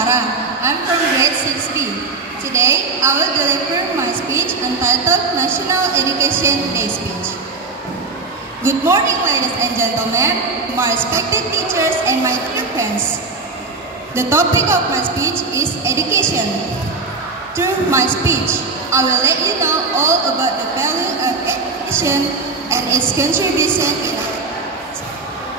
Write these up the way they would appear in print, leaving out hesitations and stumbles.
Clara. I'm from grade 6B. Today, I will deliver my speech entitled National Education Day Speech. Good morning, ladies and gentlemen, my respected teachers and my dear friends. The topic of my speech is education. Through my speech, I will let you know all about the value of education and its contribution in our lives.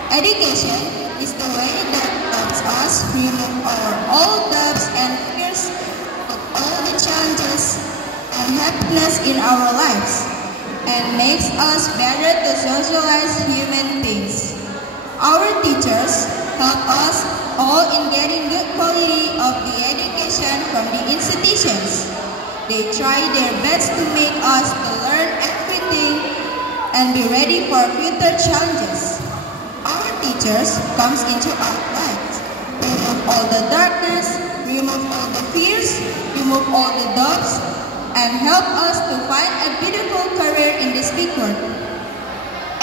Education is the way that helps us remove our old doubts and fears of all the challenges and happiness in our lives, and makes us better to socialize human beings. Our teachers help us all in getting good quality of the education from the institutions. They try their best to make us to learn everything and be ready for future challenges. Our teachers comes into our lives, remove all the darkness, remove all the fears, remove all the doubts, and help us to find a beautiful career in this big world.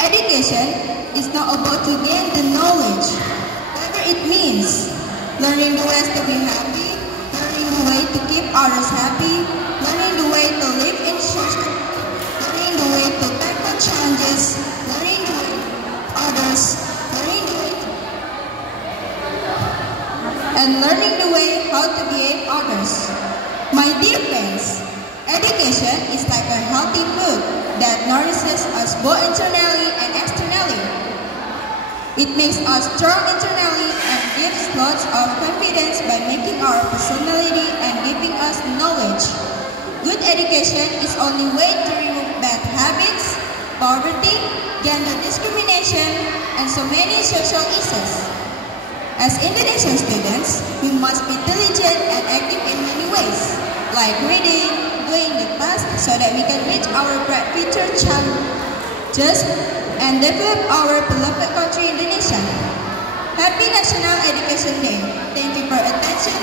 Education is not about to gain the knowledge, whatever it means. Learning the ways to be happy, learning the way to keep others happy, learning the way to live in society, learning the way to tackle challenges, learning the way others, learning the way how to behave others. My dear friends, education is like a healthy food that nourishes us both internally and externally. It makes us strong internally and gives lots of confidence by making our personality and giving us knowledge. Good education is only way to remove bad habits, poverty, gender discrimination, and so many social issues. As Indonesian students, we must be diligent and active in many ways, like reading, doing the task so that we can reach our bright future challenges and develop our beloved country Indonesia. Happy National Education Day. Thank you for attention.